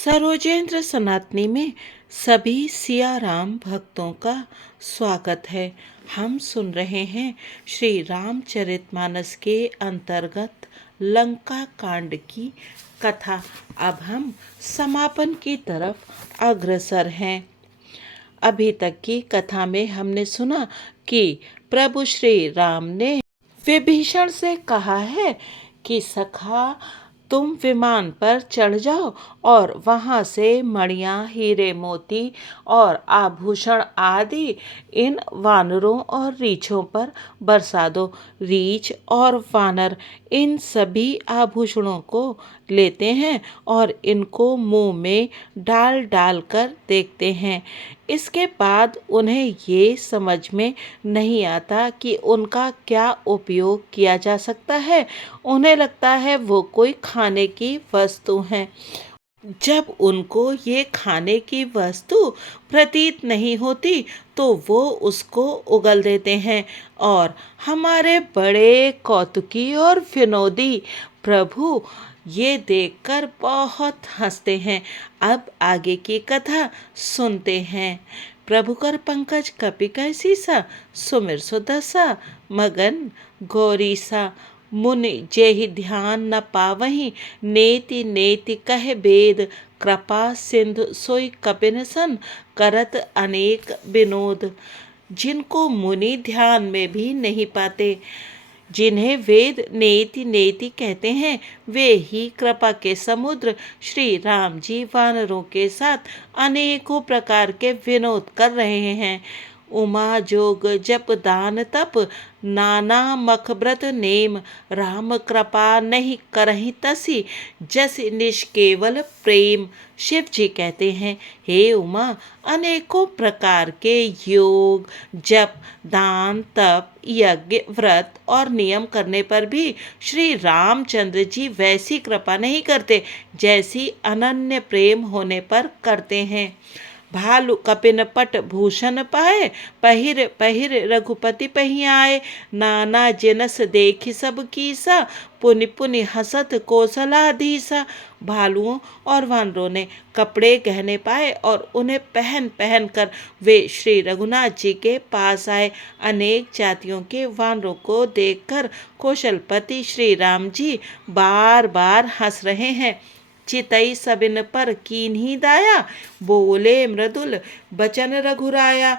सरोजेंद्र सनातनी में सभी सिया राम भक्तों का स्वागत है। हम सुन रहे हैं श्री रामचरितमानस के अंतर्गत लंका कांड की कथा। अब हम समापन की तरफ अग्रसर हैं। अभी तक की कथा में हमने सुना कि प्रभु श्री राम ने विभीषण से कहा है कि सखा, तुम विमान पर चढ़ जाओ और वहां से मणियां, हीरे मोती और आभूषण आदि इन वानरों और रीछों पर बरसा दो। रीछ और वानर इन सभी आभूषणों को लेते हैं और इनको मुंह में डाल डाल कर देखते हैं। इसके बाद उन्हें ये समझ में नहीं आता कि उनका क्या उपयोग किया जा सकता है। उन्हें लगता है वो कोई खाने की वस्तु है। जब उनको ये खाने की वस्तु प्रतीत नहीं होती तो वो उसको उगल देते हैं और हमारे बड़े कौतुकी और विनोदी प्रभु ये देखकर बहुत हंसते हैं। अब आगे की कथा सुनते हैं। प्रभु कर पंकज कपि कैसी सा, सुमिर सुदसा मगन गौरी सा। मुनि जेहि ध्यान न पावहीं, नेति नेति कह बेद। कृपा सिंधु सोई कपिन सन, करत अनेक विनोद। जिनको मुनि ध्यान में भी नहीं पाते, जिन्हें वेद नेति नेति कहते हैं, वे ही कृपा के समुद्र श्री राम जी वानरों के साथ अनेकों प्रकार के विनोद कर रहे हैं। उमा जोग जप दान तप, नाना मख व्रत नेम। राम कृपा नहीं करहि तसी, जस निष्केवल प्रेम। शिव जी कहते हैं, हे उमा, अनेकों प्रकार के योग, जप, दान, तप, यज्ञ, व्रत और नियम करने पर भी श्री रामचंद्र जी वैसी कृपा नहीं करते जैसी अनन्य प्रेम होने पर करते हैं। भालु कपिन पट भूषण पाए, पहिर पहिर रघुपति पही आए। नाना जिनस देखि सब कीसा, पुनि पुनि हसत कौशलाधीसा। भालुओं और वानरों ने कपड़े गहने पाए और उन्हें पहन पहन कर वे श्री रघुनाथ जी के पास आए। अनेक जातियों के वानरों को देखकर कौशलपति श्री राम जी बार बार हंस रहे हैं। चितई सबिन पर कीन्ही दाया, बोले मृदुल बचन रघुराया।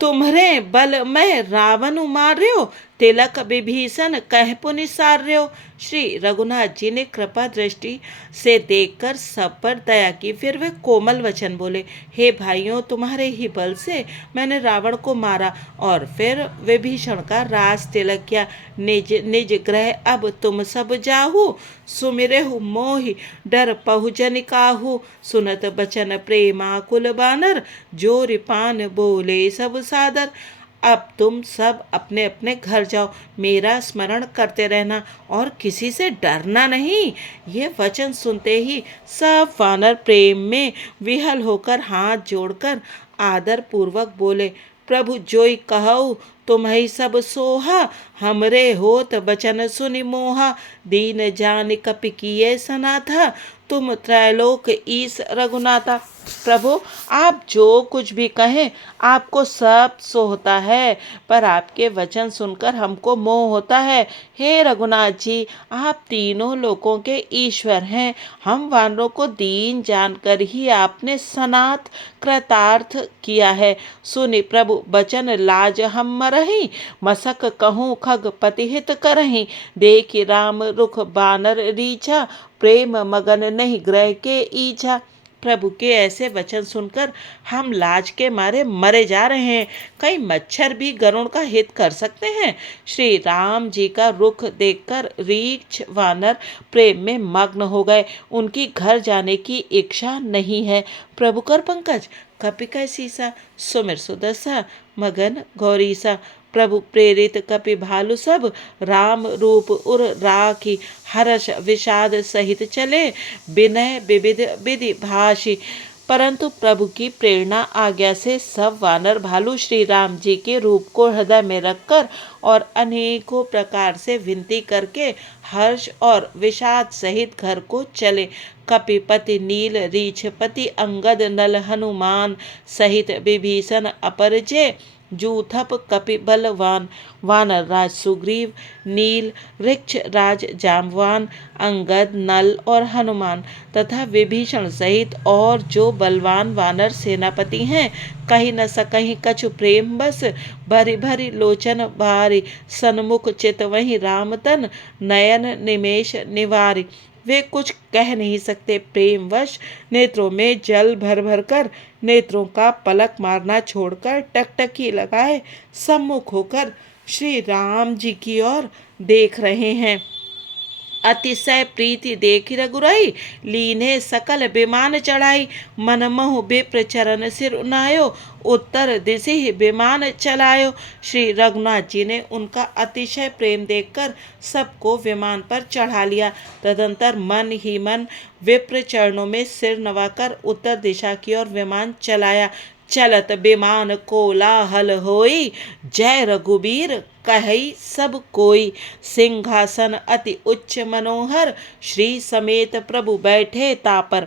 तुम्हरे बल मैं रावण मार्यो, तिलक विभीषण कह पुनि सार्यो। श्री रघुनाथ जी ने कृपा दृष्टि से देखकर सब पर दया की। फिर वे कोमल वचन बोले, हे भाइयों, तुम्हारे ही बल से मैंने रावण को मारा और फिर विभीषण का राज तिलक किया। निज निज ग्रह अब तुम सब जाहु, सुमिरहु मोहि डर पहुजन काहू। सुनत बचन प्रेमा कुल बानर, जोरि पान बोले सब सादर। अब तुम सब अपने अपने घर जाओ, मेरा स्मरण करते रहना और किसी से डरना नहीं। ये वचन सुनते ही सब वानर प्रेम में विहल होकर हाथ जोड़कर आदर पूर्वक बोले, प्रभु जोई कहऊ तुम्हि सब सोहा, हमरे होत बचन सुनि मोहा। दीन जान कपि किए सनाथा, तुम त्रैलोक ईस रघुनाथा। प्रभु, आप जो कुछ भी कहें आपको सब सोहता है, पर आपके वचन सुनकर हमको मोह होता है। हे रघुनाथ जी, आप तीनों लोकों के ईश्वर हैं। हम वानरों को दीन जानकर ही आपने सनाथ कृतार्थ किया है। सुनि प्रभु बचन लाज हम मरहि, मसक कहूँ खग पतिहित करहि। देखि राम रुख बानर रीछा, प्रेम मगन नहीं ग्रह के ईछा। प्रभु के ऐसे वचन सुनकर हम लाज के मारे मरे जा रहे हैं। कई मच्छर भी गरुड़ का हित कर सकते हैं। श्री राम जी का रुख देखकर रीछ वानर प्रेम में मग्न हो गए। उनकी घर जाने की इच्छा नहीं है। प्रभु कर पंकज कपि कैसी सा, सुमिर सुदसा मगन गौरी सा। प्रभु प्रेरित कपि भालु सब, राम रूप उर राखी। हर्ष विषाद सहित चले, विनय विविध विधि भाषी। परंतु प्रभु की प्रेरणा आज्ञा से सब वानर भालू श्री राम जी के रूप को हृदय में रखकर और अनेकों प्रकार से विनती करके हर्ष और विषाद सहित घर को चले। कपिपति नील रीछपति अंगद नल हनुमान सहित विभीषण अपरजय जूथप कपि बलवान वानर राज सुग्रीव नील वृक्ष राज जाम्बवान अंगद नल और हनुमान तथा विभीषण सहित और जो बलवान वानर सेनापति हैं, कहीं न सकहीं कछु प्रेम बस भरी भरी लोचन बारी सन्मुख चित वहीं रामतन नयन निमेष निवारी। वे कुछ कह नहीं सकते, प्रेमवश नेत्रों में जल भर भर कर नेत्रों का पलक मारना छोड़कर टकटकी लगाए सम्मुख होकर श्री राम जी की ओर देख रहे हैं। अतिशय प्रीति देखी रघुराई लीने सकल विमान चढ़ाई मन मोह विप्र चरण सिर उनायो उत्तर दिशि विमान चलायो। श्री रघुनाथ जी ने उनका अतिशय प्रेम देखकर सबको विमान पर चढ़ा लिया। तदंतर मन ही मन विप्र चरणों में सिर नवाकर उत्तर दिशा की ओर विमान चलाया। चलत विमान कोलाहल होई जय रघुबीर कही सब कोई। सिंहासन अति उच्च मनोहर श्री समेत प्रभु बैठे तापर।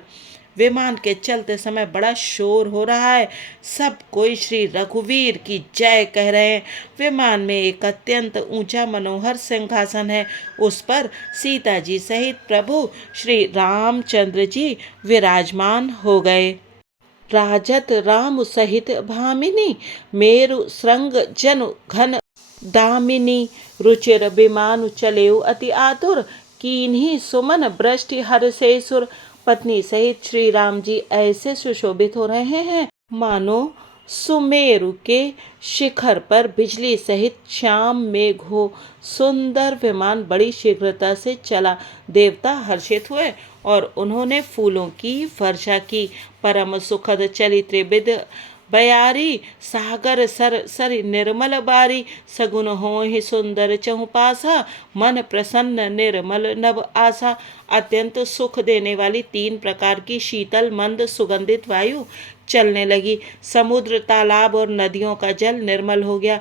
विमान के चलते समय बड़ा शोर हो रहा है, सब कोई श्री रघुवीर की जय कह रहे हैं। विमान में एक अत्यंत ऊंचा मनोहर सिंहासन है, उस पर सीता जी सहित प्रभु श्री रामचंद्र जी विराजमान हो गए। राजत राम सहित भामिनी मेरु श्रृंग जनु घन दामिनी रुचिर विमान चलेउ अति आतुर कीन्ही सुमन बृष्टि हर से सुर। पत्नी सहित श्री राम जी ऐसे सुशोभित हो रहे हैं मानो सुमेरु के शिखर पर बिजली सहित श्याम मेघ हो। सुंदर विमान बड़ी शीघ्रता से चला। देवता हर्षित हुए और उन्होंने फूलों की वर्षा की। परम सुखद चली त्रिविध बयारी सागर सर सरि निर्मल बारी। सगुन होहि सुंदर चहुपासा मन प्रसन्न निर्मल नभ आशा। अत्यंत सुख देने वाली 3 प्रकार की शीतल मंद सुगंधित वायु चलने लगी। समुद्र तालाब और नदियों का जल निर्मल हो गया।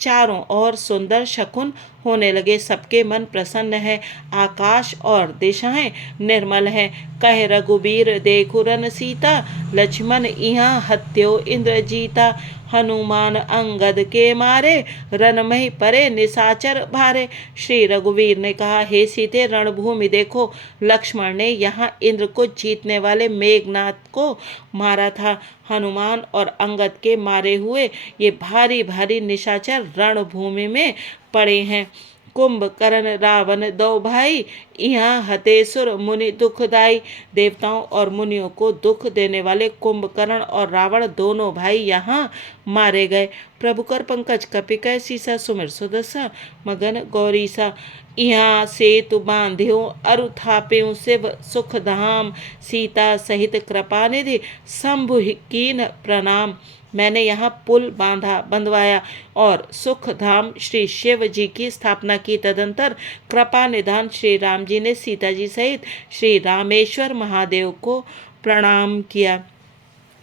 चारों ओर सुंदर शकुन होने लगे। सबके मन प्रसन्न है। आकाश और दिशाएं निर्मल हैं। कह रघुबीर देखु रन सीता लक्ष्मण इहाँ हत्यो इंद्रजीता। हनुमान अंगद के मारे रणमहि परे निशाचर भारे। श्री रघुवीर ने कहा, हे सीते रणभूमि देखो, लक्ष्मण ने यहाँ इंद्र को जीतने वाले मेघनाथ को मारा था। हनुमान और अंगद के मारे हुए ये भारी भारी निशाचर रणभूमि में पड़े हैं। कुंभकर्ण रावण 2 भाई यहाँ हतेसुर मुनि दुखदाई। देवताओं और मुनियों को दुख देने वाले कुंभकर्ण और रावण दोनों भाई यहाँ मारे गए। प्रभु कर पंकज कपिकै सीसा सुमिर सुदसा मगन गौरीसा। यहाँ सेतु बांध्यो अरु थाप्यो शिव सुख धाम। सीता सहित कृपा निधि शंभु कीन प्रणाम। मैंने यहाँ पुल बंधवाया और सुख धाम श्री शिव जी की स्थापना की। तदंतर कृपा निधान श्री राम जी ने सीता जी सहित श्री रामेश्वर महादेव को प्रणाम किया।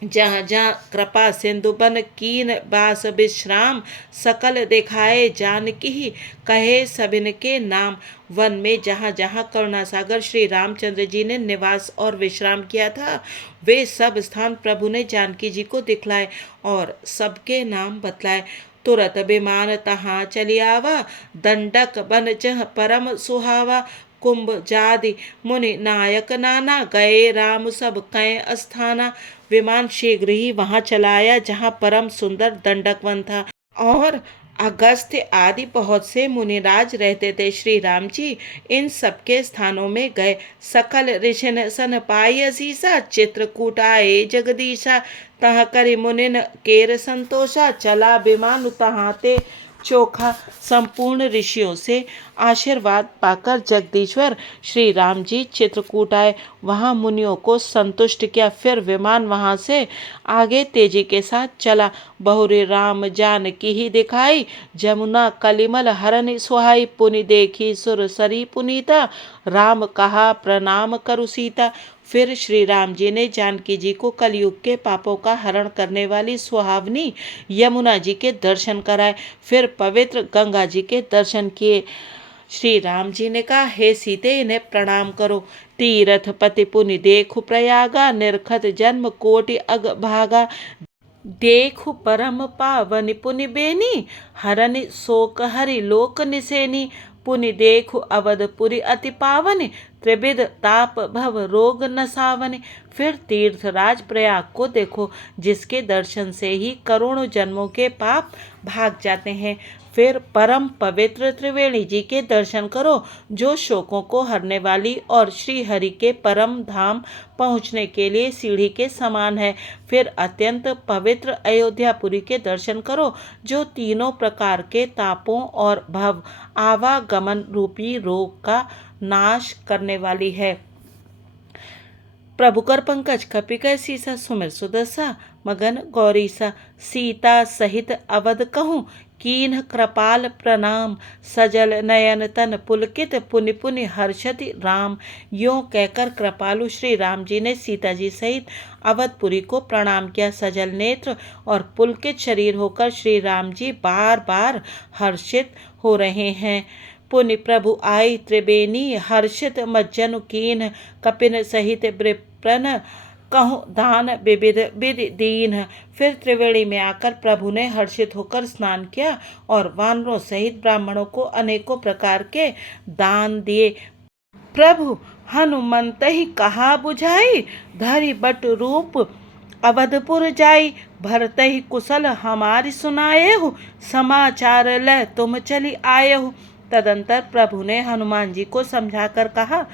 जहाँ जहाँ कृपा सिंधु बन कीन बास विश्राम। सकल दिखाए जानकी ही कहे सबिन के नाम। वन में जहाँ जहाँ करुणा सागर श्री रामचंद्र जी ने निवास और विश्राम किया था, वे सब स्थान प्रभु ने जानकी जी को दिखलाए और सबके नाम बतलाए। तुरत विमान तहाँ चली आवा दंडक बन जह परम सुहावा। कुंभ जादि मुनि नायक नाना गए राम सब कय अस्थाना। विमान शीघ्र ही वहां चला आया जहाँ परम सुंदर दंडक वन था और अगस्त्य आदि बहुत से मुनिराज रहते थे। श्री राम जी इन सबके स्थानों में गए। सकल ऋषिन सन पाय सीसा चित्रकूट आए जगदीशा। तह करि मुनिन केर संतोषा चला विमान तहाँ ते चोखा। संपूर्ण ऋषियों से आशीर्वाद पाकर जगदीश्वर श्री राम जी चित्रकूट आए, वहाँ मुनियों को संतुष्ट किया। फिर विमान वहाँ से आगे तेजी के साथ चला। बहुरी राम जानकी ही दिखाई जमुना कलिमल हरन सुहाई। पुनि देखी सुर सरी पुनीता राम कहा प्रणाम करु सीता। फिर श्री राम जी ने जानकी जी को कलयुग के पापों का हरण करने वाली सुहावनी यमुना जी के दर्शन कराए। फिर पवित्र गंगा जी के दर्शन किए। श्री राम जी ने कहा, हे सीते, इन्हें प्रणाम करो। तीरथ पति पुनि देखु प्रयागा, निरखत जन्म कोटि अग भागा। देखु परम पावन पुनि बेनी, हरनि शोक हरि लोक निसेनी। पुनि देखु अवधपुरी अति पावन, त्रिविध ताप भव रोग नसावन। फिर तीर्थराज प्रयाग को देखो, जिसके दर्शन से ही करोड़ों जन्मों के पाप भाग जाते हैं। फिर परम पवित्र त्रिवेणी जी के दर्शन करो, जो शोकों को हरने वाली और श्री हरि के परम धाम पहुँचने के लिए सीढ़ी के समान है। फिर अत्यंत पवित्र अयोध्यापुरी के दर्शन करो, जो तीनों प्रकार के तापों और भव आवागमन रूपी रोग का नाश करने वाली है। प्रभु कर पंकज कपिकै सीसा, सुमिर सुदसा मगन गौरीसा। सीता सहित अवध कहूँ, कीन्ह कृपाल प्रणाम। सजल नयन तन पुलकित, पुनि पुनि हर्षति राम। यों कहकर कृपालु श्री राम जी ने सीता जी सहित अवधपुरी को प्रणाम किया। सजल नेत्र और पुलकित शरीर होकर श्री राम जी बार बार हर्षित हो रहे हैं। पुनि प्रभु आई त्रिवेणी, हर्षित मज्जनु कीन्ह। कपिन सहित विप्रन, कहूँ दान विविध विधि दीन। फिर त्रिवेणी में आकर प्रभु ने हर्षित होकर स्नान किया और वानरों सहित ब्राह्मणों को अनेकों प्रकार के दान दिए। प्रभु हनुमंत ही कहा बुझाई, धरि बट रूप अवधपुर जाई। भरत ही कुशल हमारी सुनाए हो, समाचार लय तुम चली आए हो। तदंतर प्रभु ने हनुमान जी को समझाकर कहा,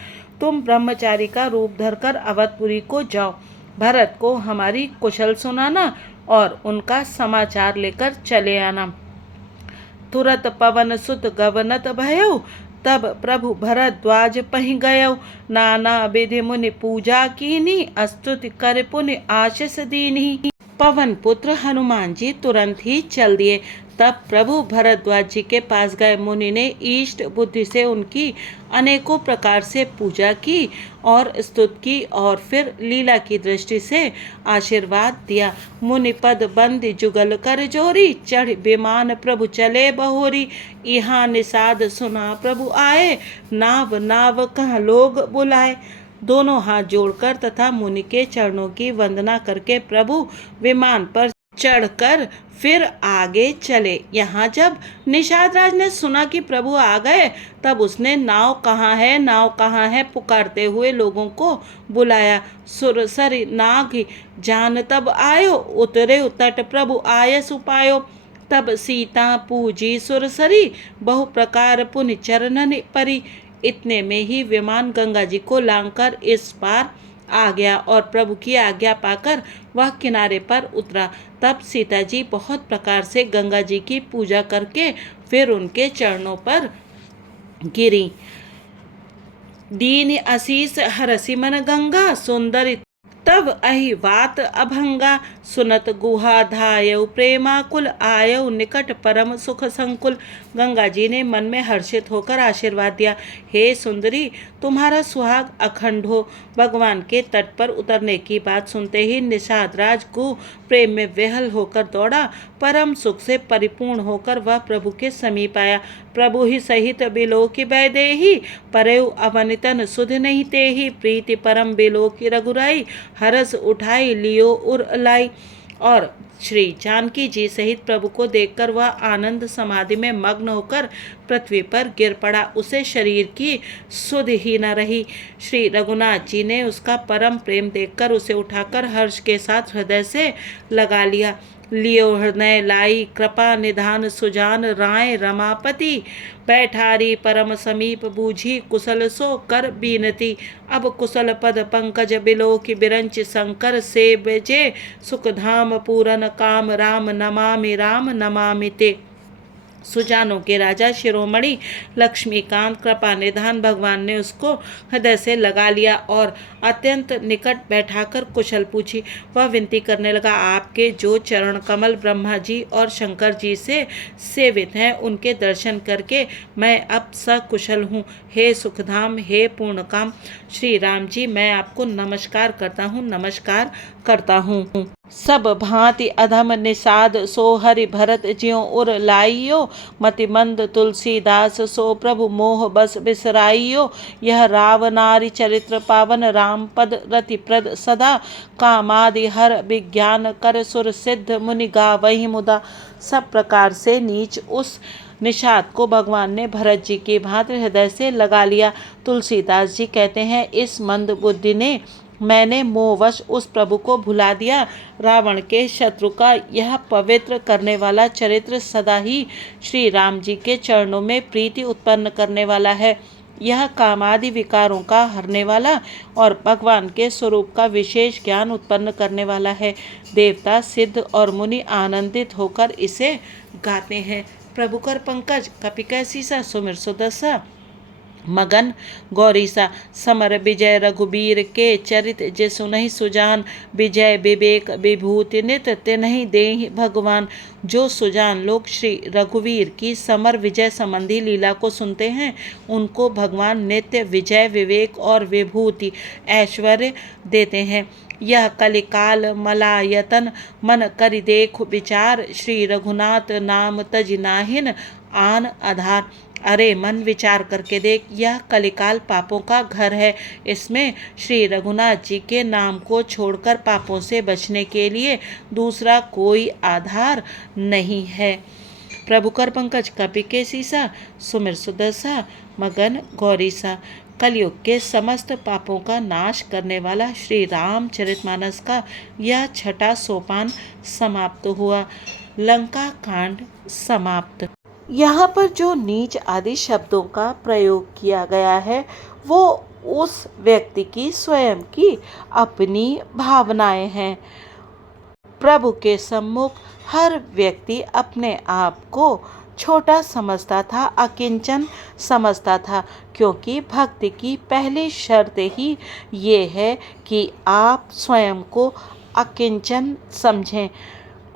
तुम ब्रह्मचारी का रूप धरकर अवधपुरी को जाओ। भरत को हमारी कुशल सुनाना और उनका समाचार लेकर चले आना। तुरत पवन सुत गवनत भयो, तब प्रभु भरद्वाज पहि गयो। नाना विधि मुनि पूजा कीनी, स्तुति कर पुनि आशीष दीनी। पवन पुत्र हनुमान जी तुरंत ही चल दिए। तब प्रभु भरद्वाज जी के पास गए। मुनि ने इष्ट बुद्धि से उनकी अनेकों प्रकार से पूजा की और स्तुति की और फिर लीला की दृष्टि से आशीर्वाद दिया। मुनि पद बंदी जुगल कर जोरी, चढ़ विमान प्रभु चले बहोरी। यहाँ निषाद सुना प्रभु आए, नाव नाव कहाँ लोग बुलाए। दोनों हाथ जोड़कर तथा मुनि के चरणों की वंदना करके प्रभु विमान पर चढ़कर फिर आगे चले। यहाँ जब निषाद राज ने सुना कि प्रभु आ गए, तब उसने नाव कहाँ है, नाव कहाँ है पुकारते हुए लोगों को बुलाया। सुरसरी नाग जान तब आयो, उतरे तट प्रभु आयस उपायो। तब सीता पूजी सुरसरी, बहु प्रकार पुनि चरणन परी। इतने में ही विमान गंगा जी को लांघकर इस पार आ गया और प्रभु की आज्ञा पाकर वह किनारे पर उतरा। तब सीता जी बहुत प्रकार से गंगा जी की पूजा करके फिर उनके चरणों पर गिरी। दीन आशीष हरसि मन गंगा, सुंदर तब अहि वात अभंगा। सुनत गुहा धायउ प्रेमाकुल, आयउ निकट परम सुख संकुल। गंगा जी ने मन में हर्षित होकर आशीर्वाद दिया, हे सुंदरी, तुम्हारा सुहाग अखंड हो। भगवान के तट पर उतरने की बात सुनते ही निषाद राज को प्रेम में विह्वल होकर दौड़ा। परम सुख से परिपूर्ण होकर वह प्रभु के समीप आया। प्रभु ही सहित बिलोकि वैदेही, परयु अवनितन सुध नहीं तेहि। प्रीति परम बिलोकि रघुराई, हरस उठाई लियो उर लाई। और श्री जानकी जी सहित प्रभु को देखकर वह आनंद समाधि में मग्न होकर पृथ्वी पर गिर पड़ा। उसे शरीर की सुध ही न रही। श्री रघुनाथ जी ने उसका परम प्रेम देखकर उसे उठाकर हर्ष के साथ हृदय से लगा लिया। लियो हृदय लाई, कृपा निधान सुजान राय रमापति। बैठारी परम समीप बूझी, कुशल सो कर बीनती। अब कुशल पद पंकज बिलोकि बिरंच, शंकर से बेजे सुखधाम पूरन काम। राम नमामि ते। सुजानों के राजा शिरोमणि लक्ष्मीकांत कृपानिधान भगवान ने उसको हृदय से लगा लिया और अत्यंत निकट बैठाकर कुशल पूछी। वह विनती करने लगा, आपके जो चरण कमल ब्रह्मा जी और शंकर जी से सेवित हैं, उनके दर्शन करके मैं अब सकुशल हूँ। हे सुखधाम, हे पूर्णकाम श्री राम जी, मैं आपको नमस्कार करता हूँ। सब भांति अधम निषाद सो हरि भरत ज्यों उर लाइयो, मतिमंद तुलसीदास सो प्रभु मोह बस बिसराइयो। यह रावनारी चरित्र पावन राम पद रति प्रद सदा, कामादि हर विज्ञान कर सुर सिद्ध मुनि गावहि मुदा। सब प्रकार से नीच उस निषाद को भगवान ने भरत जी की भांति हृदय से लगा लिया। तुलसीदास जी कहते हैं, इस मंद बुद्धि ने मैंने मोहवश उस प्रभु को भुला दिया। रावण के शत्रु का यह पवित्र करने वाला चरित्र सदा ही श्री राम जी के चरणों में प्रीति उत्पन्न करने वाला है। यह कामादि विकारों का हरने वाला और भगवान के स्वरूप का विशेष ज्ञान उत्पन्न करने वाला है। देवता, सिद्ध और मुनि आनंदित होकर इसे गाते हैं। प्रभु कर पंकज कपिकै सीसा सुमिर सुदसा, मगन गौरीसा समर विजय रघुबीर के चरित जे सुनहि सुजान, विजय विवेक विभूति नित तिन्हि देहि भगवान। जो सुजान लोग श्री रघुवीर की समर विजय संबंधी लीला को सुनते हैं, उनको भगवान नित्य विजय विवेक और विभूति ऐश्वर्य देते हैं। यह कलिकाल मलायतन मन करि देखु विचार, श्री रघुनाथ नाम तज नाहिन आन आधार। अरे मन, विचार करके देख, यह कलिकाल पापों का घर है। इसमें श्री रघुनाथ जी के नाम को छोड़कर पापों से बचने के लिए दूसरा कोई आधार नहीं है। प्रभु कर पंकज कपिकै सीसा सुमिर सुदसा, मगन गौरीसा। कलयुग के समस्त पापों का नाश करने वाला श्री रामचरितमानस का यह छठा सोपान समाप्त हुआ। लंका कांड समाप्त। यहाँ पर जो नीच आदि शब्दों का प्रयोग किया गया है, वो उस व्यक्ति की स्वयं की अपनी भावनाएं हैं। प्रभु के सम्मुख हर व्यक्ति अपने आप को छोटा समझता था, अकिंचन समझता था, क्योंकि भक्ति की पहली शर्त ही ये है कि आप स्वयं को अकिंचन समझें,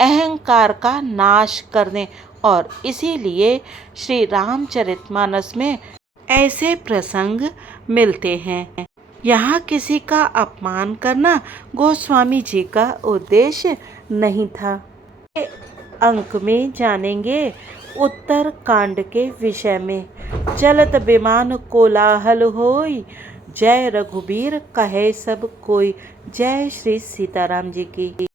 अहंकार का नाश कर दें। और इसीलिए श्री रामचरितमानस में ऐसे प्रसंग मिलते हैं। यहाँ किसी का अपमान करना गोस्वामी जी का उद्देश्य नहीं था। अंक में जानेंगे उत्तर कांड के विषय में। चलत विमान कोलाहल होई, जय रघुबीर कहे सब कोई। जय श्री सीताराम जी की।